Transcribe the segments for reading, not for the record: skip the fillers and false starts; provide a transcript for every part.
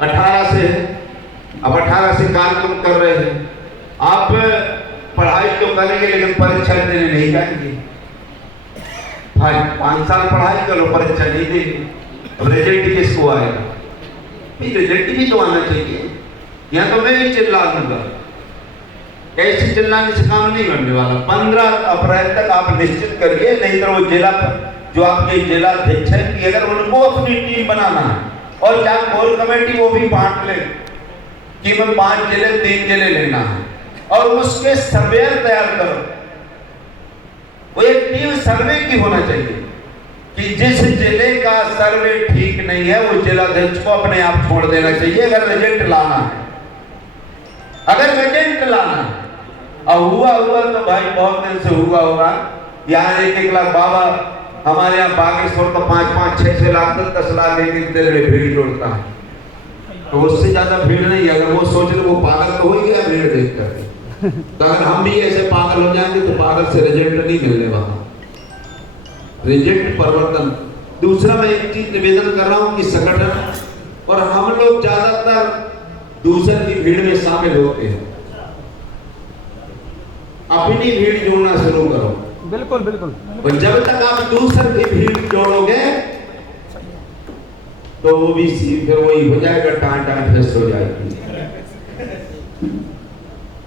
18 से है। अब 18 से कार्यक्रम कर रहे हैं। आप पढ़ाई तो करेंगे लेकिन परीक्षा देने नहीं जाएंगे। 5 साल पढ़ाई करो, परीक्षा नहीं देंगे, अब रिजल्ट किसको आएगा? रिजल्ट भी तो आना चाहिए। यहाँ तो मैं भी चिल्ला दूंगा, ऐसे चिल्लाने से काम नहीं बनने वाला। 15 अप्रैल तक आप निश्चित करिए, नहीं तो वो जिला जो आपके जिला अध्यक्ष है कि अगर उनको अपनी टीम बनाना है और क्या कोर कमेटी वो भी बांट ले कि मैं 5 जिले 3 जिले लेना है और उसके सर्वेयर तैयार करो। वो एक टीम सर्वे की होना चाहिए कि जिस जिले का सर्वे ठीक नहीं है वो जिलाध्यक्ष को अपने आप छोड़ देना चाहिए। अगर रिजल्ट लाना है, अगर रिजल्ट लाना है और हुआ तो भाई बहुत दिन से हुआ होगा। यहाँ 1-1 लाख बाबा, हमारे यहाँ बागेश्वर तो 5-5, 6-6 लाख 10 लाख एक दिन में भीड़ जोड़ता है, तो उससे ज्यादा भीड़ नहीं। अगर वो सोचे तो वो पागल तो हो ही गया भीड़ देख कर। तो अगर हम भी ऐसे पागल हो जाएंगे तो पागल से रिजल्ट नहीं मिलने वाला। रिजल्ट परिवर्तन। दूसरा मैं एक चीज निवेदन कर रहा हूँ कि संगठन और हम लोग ज्यादातर दूसर की भीड़ में शामिल होते हैं, अपनी भीड़ जोड़ना शुरू करो। बिल्कुल बिल्कुल। और जब तक आप दूसर की भीड़ जोड़ोगे तो वो भी फिर वही हो जाएगा, टांटा फेस हो जाएगी।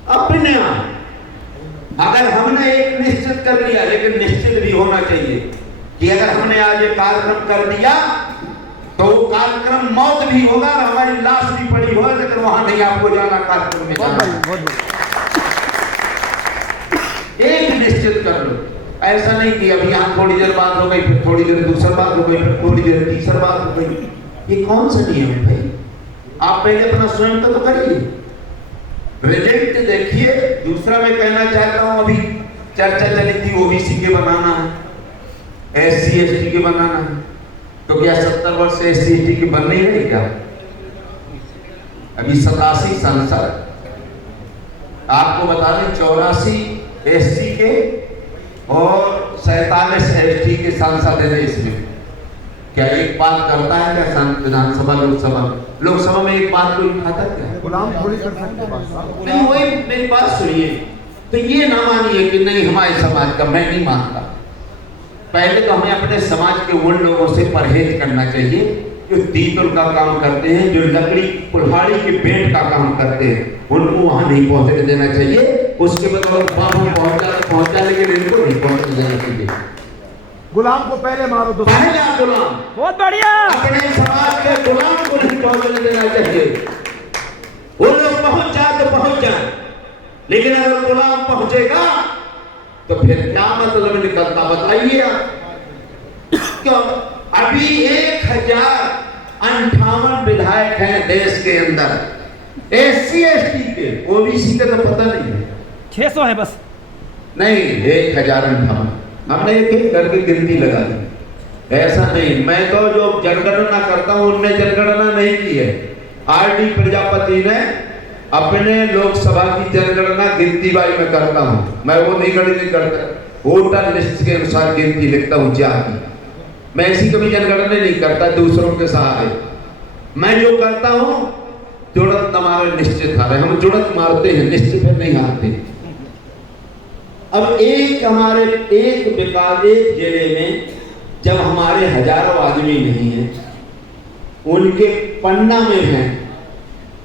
अपने अगर हमने एक निश्चित कर लिया, लेकिन निश्चित भी होना चाहिए कि अगर हमने आज ये कार्यक्रम कर दिया तो वो कार्यक्रम मौत भी होगा और हमारी लाश भी पड़ी हो, लेकिन वहां नहीं आपको जाना, कार्यक्रम में जाना। एक निश्चित कर लो। ऐसा नहीं कि अभी यहाँ थोड़ी देर बात हो गई, फिर थोड़ी देर दूसरी बात हो गई, फिर थोड़ी देर तीसरी बात हो गई। ये कौन सा नियम है भाई? आप पहले अपना स्वयं का तो करिए, रिजल्ट देखिए। दूसरा मैं कहना चाहता हूं, अभी चर्चा चली थी ओबीसी के बनाना है, SC ST के बनाना है, तो क्या 70 वर्ष से SC ST के बन नहीं रहे क्या? अभी 87 सांसद, आपको बता दें 84 SC के और 47 ST के सांसद है इसमें। क्या एक बात करता है क्या विधानसभा लोकसभा में एक बात कोई उठाता क्या? गुलाम थोड़ी कर सकते नहीं, वही मेरी बात सुनिए। तो ये ना मानिए कि नहीं हमारे समाज का, मैं नहीं मानता। पहले तो हमें अपने समाज के उन लोगों से परहेज करना चाहिए जो तीतुल का काम करते हैं, जो लकड़ी कुल्हाड़ी के पेंट का काम करते हैं, उनको वहां नहीं पहुंचने देना चाहिए। उसके बाद पहुंचा लेकिन इनको नहीं पहुंचने देना चाहिए। गुलाम को पहले मारो तो पहले गुलाम, बहुत बढ़िया। अपने समाज के गुलाम को नहीं पहुंचने देना चाहिए। वो लोग पहुंच जाए तो पहुंच जाए, लेकिन अगर गुलाम पहुंचेगा तो फिर क्या मतलब निकलता बताइए आप? क्यों? अभी 1058 विधायक हैं देश के अंदर, SC ST के, OBC के तो पता नहीं है, 600 है बस। नहीं 1058। हमने एक करके गिनती लगा दी। ऐसा नहीं, मैं तो जो जनगणना करता हूं उनने जनगणना नहीं की है। RD प्रजापति ने अपने लोकसभा की जनगणना गिनती बाई में करता हूं, मैं वो नहीं गणना करता, वोटर लिस्ट के अनुसार गिनती लिखता हूं जाति। मैं ऐसी कभी जनगणना नहीं करता दूसरों के सहारे। मैं जो करता हूं जुड़त हमारे निश्चित हारे, हम जुड़त मारते हैं, निश्चित है नहीं हारते। अब एक हमारे एक जिले में जब हमारे हजारों आदमी नहीं है, उनके पन्ना में है,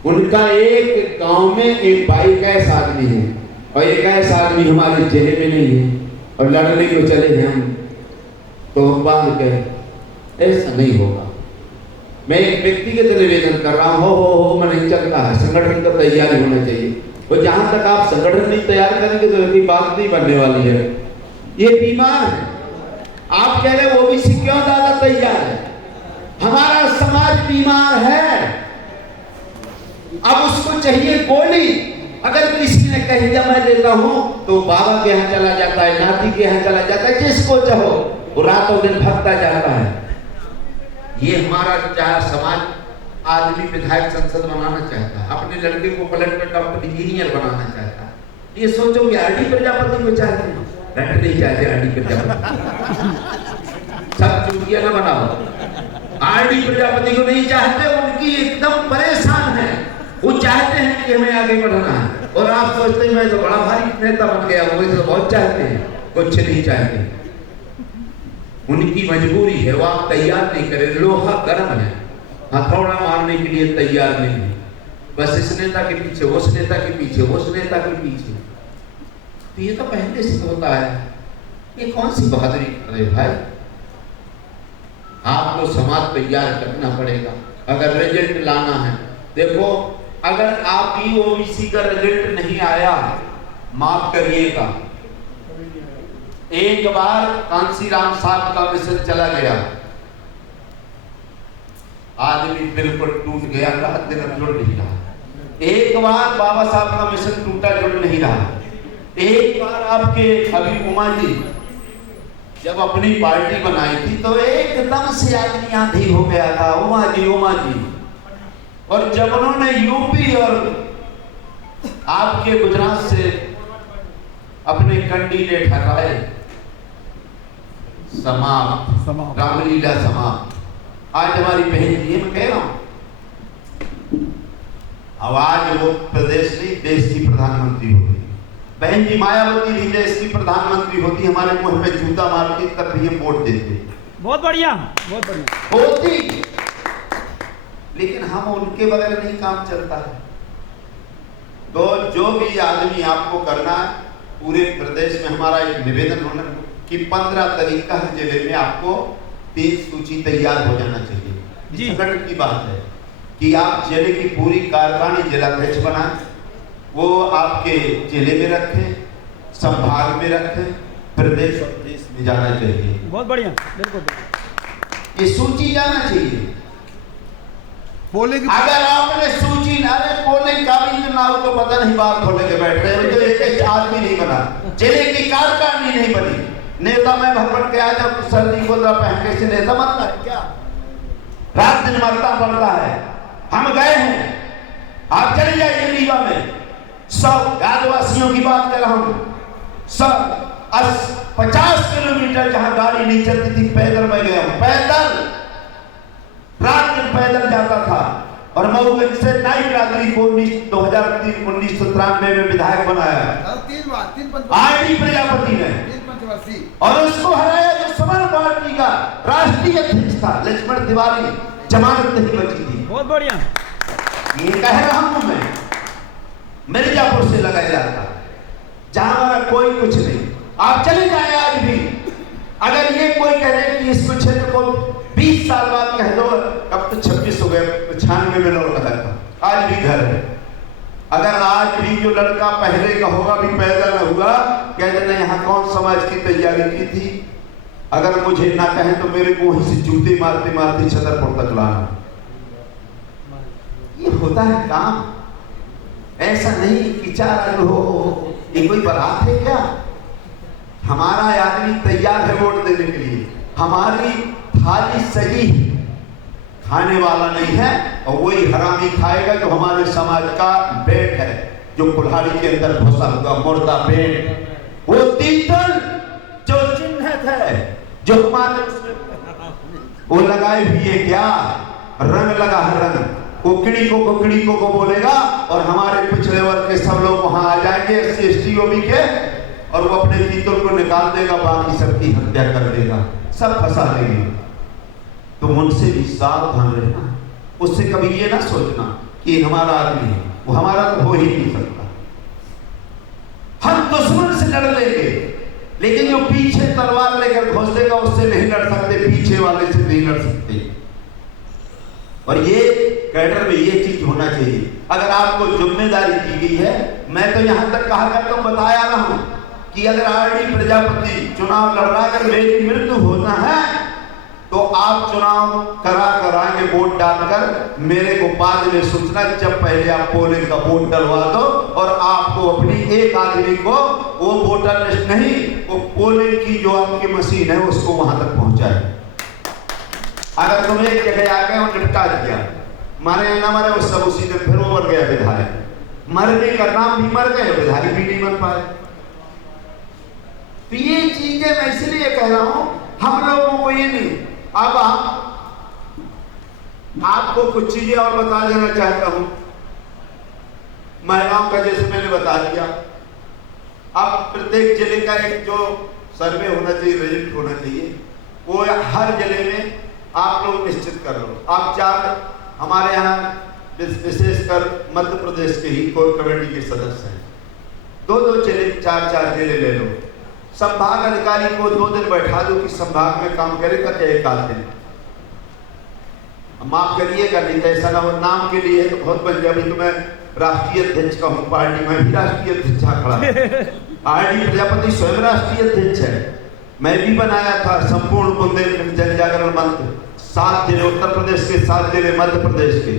उनका एक गांव में एक 22 आदमी है और 21 आदमी हमारे जिले में नहीं है और लड़ने को चले हैं हम, तो हम बात कहें ऐसा नहीं होगा। मैं एक व्यक्तिगत निवेदन कर रहा हूं, हो मैं नहीं चल रहा है, संगठन का तैयारी होना चाहिए। और जहां तक आप संगठन नहीं तैयार करेंगे तो इनकी बात नहीं बनने वाली है। ये बीमार है। आप कह रहे OBC क्यों ज्यादा तैयार है? हमारा समाज बीमार है। अब उसको चाहिए गोली। अगर किसी ने कह दिया मैं देता हूं तो बाबा के यहाँ चला जाता है, नाती के यहाँ चला जाता है, जिसको चाहो वो रातों दिन भगता जाता है। ये हमारा चाहे समाज आदमी विधायक संसद बनाना चाहता है, अपने लड़के को कलेक्टर डॉक्टर इंजीनियर बनाना चाहता है। ये सोचो कि RD प्रजापति को चाहते हैं, डॉक्टर नहीं चाहते RD प्रजापति, सब चूतिया ना बनाओ। RD प्रजापति को नहीं चाहते, उनकी एकदम परेशान वो चाहते हैं कि हमें आगे बढ़ना है, और आप सोचते हैं मैं तो बड़ा भारी नेता बन गया, वो तो बहुत चाहते हैं, कुछ नहीं चाहते। उनकी मजबूरी है, वो आप तैयार नहीं करें। लोहा गर्म है, हथौड़ा मारने के लिए तैयार नहीं है, बस इस नेता के पीछे, उस नेता के पीछे, उस नेता के पीछे। तो ये तो पहले से होता है, ये कौन सी बहादुरी कर रहे भाई? आपको समाज तैयार करना पड़ेगा अगर रिजल्ट लाना है। देखो, अगर आपकी ओबीसी का रिजल्ट नहीं आया, माफ करिएगा, एक बार कांसीराम साहब का मिशन चला गया, आदमी बिल्कुल टूट गया, रात दिन जुड़ नहीं रहा। एक बार बाबा साहब का मिशन टूटा, जुड़ नहीं रहा। एक बार आपके अभी उमा जी जब अपनी पार्टी बनाई थी तो एकदम से आदमी आंधी हो गया था, उमा जी। और जब उन्होंने यूपी और आपके गुजरात से अपने कैंडिडेट हटाए, समाप्त, रामलीला समाप्त। आज हमारी बहन जी, मैं कह रहा हूं, अब आज वो प्रदेश नहीं, देश की प्रधानमंत्री होती। बहन जी मायावती भी देश की प्रधानमंत्री होती, हमारे मुंह में जूता मारती, तब भी हम वोट देते। बहुत बढ़िया, बहुत बढ़िया होती, लेकिन हम उनके बगैर नहीं काम चलता है। तो जो भी आदमी आपको करना है, पूरे प्रदेश में हमारा एक निवेदन होना कि 15 तारीख का जिले में आपको 3 सूची तैयार हो जाना चाहिए। संगठन की बात है कि आप जिले की पूरी कार्यकारिणी जिलाध्यक्ष बनाएं, वो आपके जिले में रखें, संभाग में रखें, प्रदेश और देश में जाना चाहिए। बहुत बढ़िया, बिल्कुल ये सूची जाना चाहिए। पोलिंग, अगर आपने सूची ना, पोलिंग का भी चुनाव तो पता नहीं, बात खोले के बैठ रहे हो, तो एक आदमी नहीं बना, जिले की कार्यकारिणी नहीं बनी। नेता में भगवान के आज जब सर्दी को पहन के नेता बनता है क्या? रात दिन मरता पड़ता है। हम गए हैं, आप चले जाइए रीवा में, सब आदिवासियों की बात कर रहा हूं, सब 50 किलोमीटर जहां गाड़ी नहीं चलती थी, पैदल मैं गया हूं, पैदल रात दिन पैदल जाता था। और मऊगंज से नाई बिरादरी को 1993 में विधायक बनाया, 3 आरडी प्रजापति ने, और उसको हराया जो समाज पार्टी का राष्ट्रीय अध्यक्ष था लक्ष्मण तिवारी, जमानत नहीं बची थी। बहुत बढ़िया, ये कह रहा हूं मैं, मिर्जापुर से लगाया जाता, जहां हमारा कोई कुछ नहीं। आप चले जाए आज भी, अगर ये कोई कह रहे कि इस क्षेत्र को 20 साल बाद कह दो, अब तो 26 हो गए, 96 में लौट रहा था, आज भी घर है। अगर आज भी जो लड़का पहले का होगा भी पैदा न हुआ, कह देना यहाँ कौन समाज की तैयारी की थी। अगर मुझे ना कहें तो मेरे को वहीं से जूते मारते मारते छतरपुर तक लाना। ये होता है काम, ऐसा नहीं कि 4 आदमी हो, ये कोई बारात है क्या? हमारा आदमी तैयार है वोट देने के लिए, हमारी थाली सही खाने वाला नहीं है, और वही हरामी खाएगा जो हमारे समाज का पेट है, जो कुल्हाड़ी के अंदर घुसा हुआ मुर्दा पेट, वो तीतल जो चिन्हित है, जो हमारे वो लगाए भी है क्या, रंग लगा है, रंग कुकड़ी को बोलेगा, और हमारे पिछड़े वर्ग के सब लोग वहां आ जाएंगे, SC ST OB के, और वो अपने तीतल को निकाल देगा, बाकी सबकी हत्या कर देगा, सब फंसा देंगे। तो उनसे भी सावधान रहना, उससे कभी ये ना सोचना कि हमारा आदमी है, वो हमारा तो हो ही नहीं सकता। हम दुश्मन से लड़ लेंगे, लेकिन जो पीछे तलवार लेकर घुसेगा उससे नहीं लड़ सकते, पीछे वाले से नहीं लड़ सकते। और ये कैडर में ये चीज होना चाहिए। अगर आपको जिम्मेदारी दी गई है, मैं तो यहां तक कहा करता हूं, बताया रहा हूं कि अगर आरडी प्रजापति चुनाव लड़ रहा है, अगर मेरी मृत्यु होना है तो आप चुनाव कराएंगे वोट डालकर, मेरे को बाद में सूचना, जब पहले आप पोलिंग का वोट डलवा दो, और आपको अपनी एक आदमी को वो वोटर लिस्ट नहीं, वो पोलिंग की जो आपकी मशीन है उसको वहां तक पहुंचाए। अगर तुम एक जगह आ गए और निपटा दिया, मारे ना मारे, वो सब उसी दिन फिर वो मर गया विधायक, मरने का नाम भी मर गए, विधायक भी नहीं बन पाए। तो ये चीजें मैं इसलिए कह रहा हूं, हम लोगों को ये नहीं। अब आपको कुछ चीजें और बता देना चाहता हूं महिलाओं का जैसे मैंने बता दिया। अब प्रत्येक जिले का एक जो सर्वे होना चाहिए, रिजल्ट होना चाहिए, वो हर जिले में आप लोग निश्चित कर लो। आप 4 हमारे यहाँ विशेषकर मध्य प्रदेश के ही कोर कमेटी के सदस्य हैं, 2-2 जिले, 4-4 जिले ले लो। संभाग अधिकारी को 2 दिन बैठा दो कि संभाग में काम करेगा क्या 1 दिन। माफ करिएगा, नहीं तो ऐसा ना हो नाम के लिए तो बहुत बन गया। अभी तो मैं राष्ट्रीय अध्यक्ष का हूँ, पार्टी में भी राष्ट्रीय अध्यक्ष खड़ा RD प्रजापति स्वयं राष्ट्रीय अध्यक्ष है। मैं भी बनाया था संपूर्ण बुंदेलखंड जन जागरण मंच, 7 जिले उत्तर प्रदेश के, 7 जिले मध्य प्रदेश के,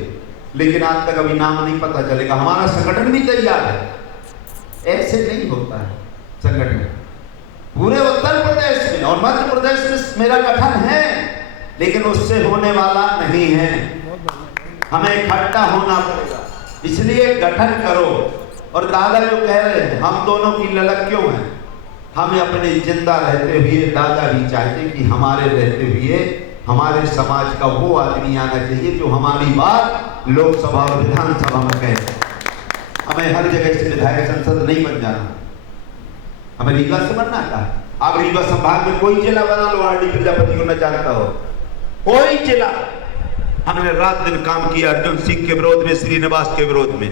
लेकिन आज तक अभी नाम नहीं पता चलेगा। हमारा संगठन भी तैयार है, ऐसे नहीं होता है संगठन। पूरे उत्तर प्रदेश में और मध्य प्रदेश में मेरा गठन है, लेकिन उससे होने वाला नहीं है, हमें इकट्ठा होना पड़ेगा। इसलिए गठन करो। और दादा जो कह रहे हैं हम दोनों की ललक क्यों है, हमें अपने जिंदा रहते हुए दादा भी चाहते कि हमारे रहते हुए हमारे समाज का वो आदमी आना चाहिए जो हमारी बात लोकसभा और विधानसभा में कहे। हमें हर जगह से विधायक संसद नहीं बन जाना, हमें रीवा से बनना था। आप रीवा संभाग में कोई जिला बना लो, RD प्रजापति को न जानता हो, कोई जिला। हमने रात दिन काम किया अर्जुन सिंह के विरोध में, श्रीनिवास के विरोध में,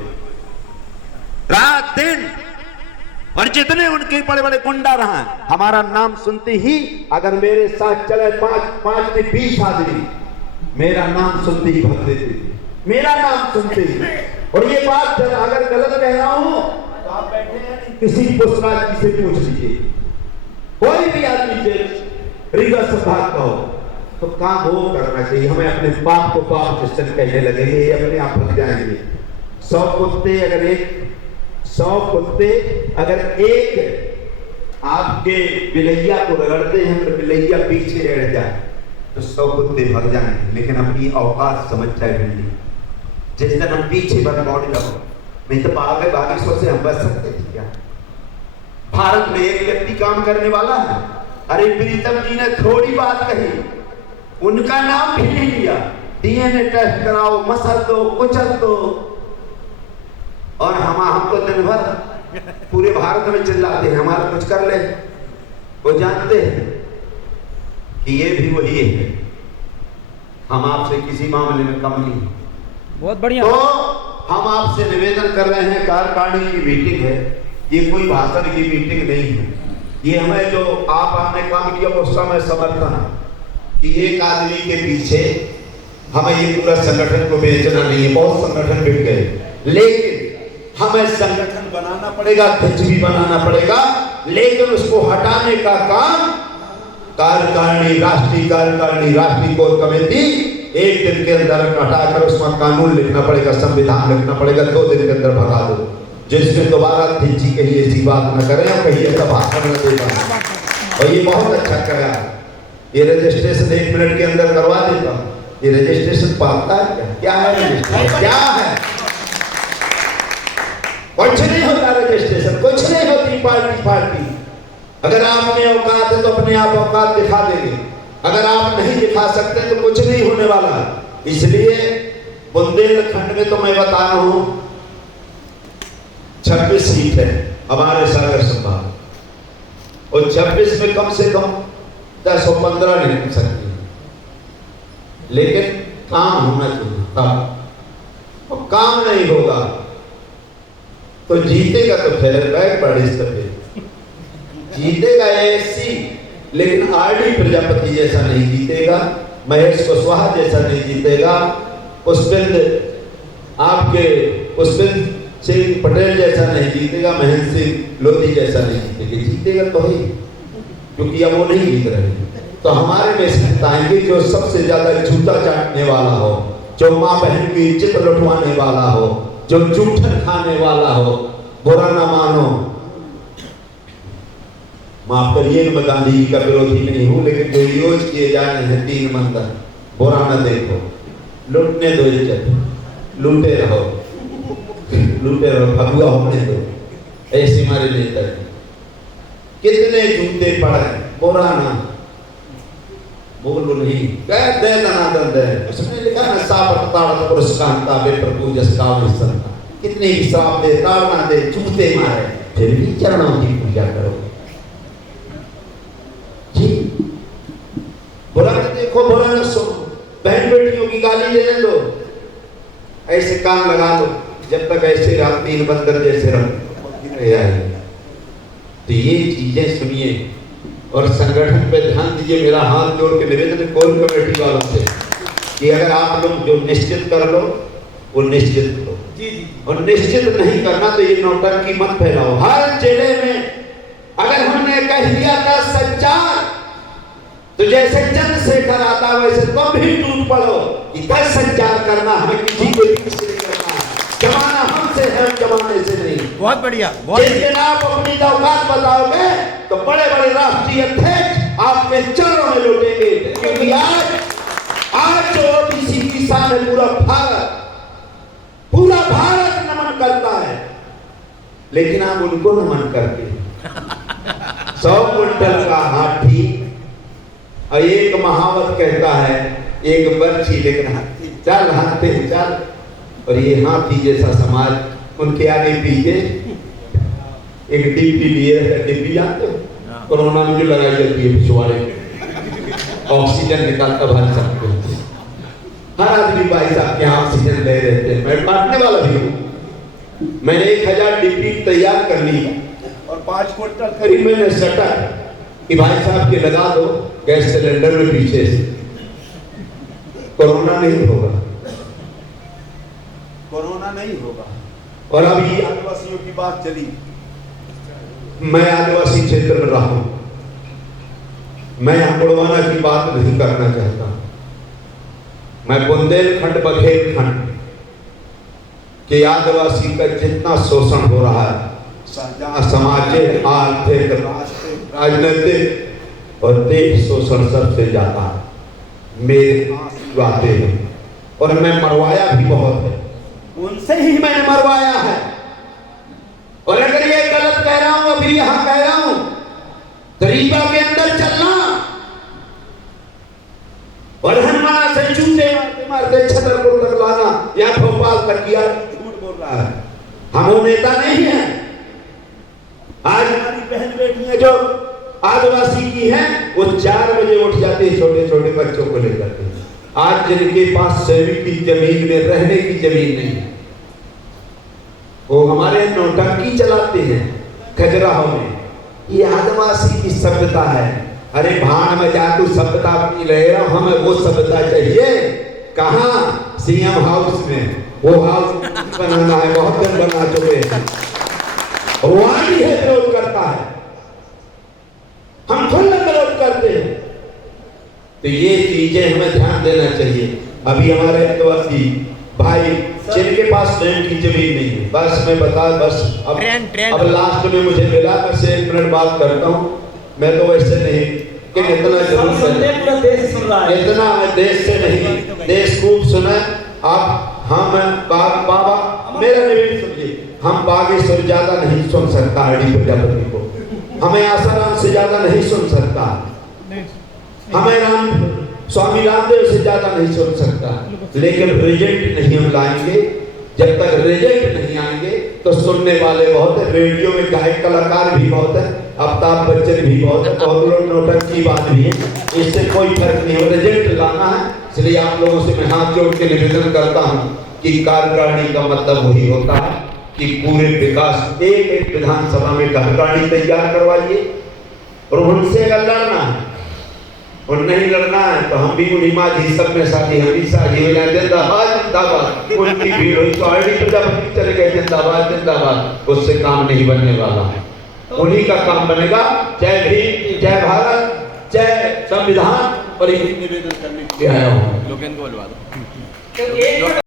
रात दिन। और जितने उनके बड़े बड़े गुंडा रहा, हमारा नाम सुनते ही अगर मेरे साथ चले 5 में 20 आदमी, मेरा नाम सुनते ही भाग देते थे, मेरा नाम सुनते ही। और ये बात अगर गलत कह रहा हूं तो आप बैठे हैं, किसी पुष्पराज जी से पूछ लीजिए, कोई भी आदमी रीवा संभाग का हो तो काम वो करना चाहिए। हमें अपने पाप को पाप क्रिश्चन कहने लगेंगे, ये अपने आप रुक जाएंगे। 100 कुत्ते अगर एक आपके बिलैया को रगड़ते हैं तो बिलैया पीछे रह जाए तो 100 कुत्ते भाग जाएंगे। लेकिन अपनी औकात समझ जाए बिल्ली, जिस दिन हम पीछे बन दौड़ जाओ, नहीं तो बागी 100 से हम बच सकते थे क्या? भारत में एक व्यक्ति काम करने वाला है। अरे प्रीतम जी ने थोड़ी बात कही, उनका नाम भी नहीं लिया। DNA टेस्ट कराओ, मसल दो, कुचल दो, और हम तो दिन भर पूरे भारत में चिल्लाते हैं हमारा कुछ कर ले। वो जानते हैं कि ये भी वही है, हम आपसे किसी मामले में कम नहीं। बहुत बढ़िया। तो हम आपसे निवेदन कर रहे हैं, कार्यकारिणी की मीटिंग है, ये कोई भाषण की मीटिंग नहीं है। ये हमें जो आपने काम किया उसका मैं समर्थन कि एक आदमी के पीछे हमें ये पूरा संगठन को बेचना नहीं है। बहुत संगठन बिक गए, लेकिन हमें संगठन बनाना पड़ेगा, अध्यक्ष भी बनाना पड़ेगा, लेकिन उसको हटाने का काम कार्यकारिणी, राष्ट्रीय कोर कमेटी 1 दिन के अंदर हटाकर उसमें कानून लिखना पड़ेगा, संविधान लिखना पड़ेगा, 2 दिन के अंदर भगा दो, जिसमें दोबारा अध्यक्ष जी कहीं ऐसी बात न करें और कहीं ऐसा भाषण न दे पाए। और ये बहुत अच्छा करा, ये रजिस्ट्रेशन 1 मिनट के अंदर करवा देता। ये रजिस्ट्रेशन पाता है क्या है? रजिस्ट्रेशन क्या है? कुछ नहीं होता रजिस्ट्रेशन, कुछ नहीं होती पार्टी। अगर आप में औकात है तो अपने आप औकात दिखा देंगे, अगर आप नहीं दिखा सकते तो कुछ नहीं होने वाला। इसलिए बुंदेलखंड में तो मैं बता रहा हूं 26 सीट है हमारे सागर संभाग, और 26 में कम से कम 10 और 15 नहीं मिल सकती, लेकिन काम होना चाहिए। तब और काम नहीं होगा तो जीतेगा तो फिर बैकवर्ड पे जीतेगा ऐसी, लेकिन RD प्रजापति जैसा नहीं जीतेगा, महेश कुशवाहा जैसा नहीं जीतेगा, पुष्पेंद्र सिंह पटेल जैसा नहीं जीतेगा, महेंद्र सिंह लोधी जैसा नहीं जीतेगा। जीतेगा तो ही, क्योंकि अब वो नहीं जीत रहे। तो हमारे में से आएंगे जो सबसे ज्यादा जूता चाटने वाला हो, जो माँ बहन की इज्जत लुटवाने वाला हो, जो जूठन खाने वाला हो। बुरा ना मानो, माफ करिए, मैं गांधी जी का विरोधी नहीं हूं, लेकिन जो यूज किए जा रहे हैं 3 मंत्र, बुरा ना देखो, लूटने दो, इज्जत लूटे रहो, फगुआ होने दो। ऐसे हमारे नेता कितने जूते पड़े, बुरा ना बोलो नहीं, कह दे दनादन दे। उसने लिखा ना सापताड़ पुरस्कार विप्रभु जसका विसंता, कितने भी श्राप दे, ताड़ना दे, जूते मारे, फिर भी चरणों की पूजा करो जी। बुरा न देखो, बुरा न सुनो, बहन बेटियों की गाली देने दो, ऐसे कान लगा दो जब तक ऐसे रात तीन बंदर जैसे रहो। तो ये चीजें सुनिए और संगठन पे ध्यान दीजिए। मेरा हाथ जोड़ के निवेदन कोर कमेटी वालों से कि अगर आप लोग जो निश्चित कर लो वो निश्चित करो जी, और निश्चित नहीं करना तो ये नौटंकी मत फैलाओ। हर जिले में अगर हमने कह दिया था सच्चार, तो जैसे चंद्रशेखर आता वैसे तुम भी टूट पड़ो कि कल संचार करना, हमें किसी को नहीं करना। जमाना हमसे है, जमाने से नहीं। बहुत बढ़िया। जिस दिन आप अपनी औकात बताओगे तो बड़े बड़े राष्ट्रीय अध्यक्ष आपके चरणों में लौटेंगे, क्योंकि आज जो ओबीसी की शान है, पूरा भारत नमन करता है, लेकिन आप उनको नमन करते 100 क्विंटल का हाथी और एक महावत कहता है एक बर्छी, लेकिन चल हाथी चल, और ये हाथी जैसा समाज उनके आगे पीछे एक डिब्बी लिए रहता। डिब्बी जानते हो, कोरोना में जो लगाई जाती है पिछवाड़े में, ऑक्सीजन निकालता भाई साहब, हर आदमी भाई साहब के यहाँ ऑक्सीजन ले रहते हैं। मैं बांटने वाला भी हूँ। मैंने 1000 डिब्बी तैयार कर ली और 5 क्विंटल करीब मैंने सटा कि भाई साहब के लगा दो गैस सिलेंडर में पीछे से, कोरोना नहीं होगा, कोरोना नहीं होगा। और अब ये आदिवासियों की बात चली, मैं आदिवासी क्षेत्र में रहा हूं, मैं बुड़वाना की बात नहीं करना चाहता। मैं बुंदेलखंड बघेलखंड के आदिवासी का जितना शोषण हो रहा है, सामाजिक, आर्थिक, राजनीतिक और देश शोषण सबसे ज्यादा मेरे आते हैं, और मैं मरवाया भी बहुत है, उनसे ही मैंने मरवाया है। और अगर ये गलत कह रहा हूं, अभी यहां कह रहा हूं, तरीका के अंदर चलना और हनुमान से जूते मारते मारते छतरपुर तक लाना या भोपाल तक किया, झूठ बोल रहा है। हम वो नेता नहीं है। आज हमारी बहन बेटियां जो आदिवासी की हैं, वो 4 बजे उठ जाते हैं छोटे छोटे बच्चों को लेकर के। आज जिनके पास सेविंग की जमीन में रहने की जमीन नहीं है, वो हमारे नौटंकी चलाते हैं खजुराहो में। ये आदिवासी की सभ्यता है। अरे भाड़ में जा तू सभ्यता की ले रहा, हमें वो सभ्यता चाहिए। कहाँ? सीएम हाउस में। वो हाउस बनाना है, बहुत दिन बना चुके हैं, वहां भी है विरोध करता है, हम खुद विरोध करते हैं। तो ये चीजें हमें ध्यान देना चाहिए। अभी हमारे आदिवासी भाई जिनके पास स्वयं की जमीन नहीं है, बस मैं बता, बस अब लास्ट में मुझे मिला, मैं से 1 मिनट बात करता हूँ। मैं तो वैसे नहीं कि इतना जरूर पूरा देश सुन रहा है, इतना मैं देश से नहीं, देश खूब सुना आप। हाँ, मैं बाबा मेरा निवेदन सुनिए, हम बागेश्वर ज्यादा नहीं सुन सकता हरि प्रजापति को, हमें आसाराम से ज्यादा नहीं सुन सकता, हमें स्वामी रामदेव से ज्यादा नहीं सुन सकता, लेकिन रिजल्ट नहीं हम लाएंगे। जब तक रिजल्ट नहीं आएंगे तो सुनने वाले बहुत है, रेडियो में गायक कलाकार भी बहुत है, अमिताभ बच्चन भी बहुत है, बहुत लोग नौटंकी बात भी है, इससे कोई फर्क नहीं है। रिजल्ट लाना है, इसलिए आप लोगों से मैं हाथ जोड़ के निवेदन करता हूँ कि कार्यकारिणी का मतलब वही होता है कि पूरे विकास एक विधानसभा में कार्यकारिणी तैयार करवाइए, और उनसे अगर लड़ना है और नहीं लड़ना है तो हम भी उन्हीं माझी सब में साथी हमेशा जिंदाबाद जिंदाबाद। उनकी भीड़ हुई तो आईडी प्रजापति चले गए जिंदाबाद जिंदाबाद, उससे काम नहीं बनने वाला है, उन्हीं का काम बनेगा। जय भीम, जय भारत, जय संविधान। और निवेदन करने के लिए आया हूँ।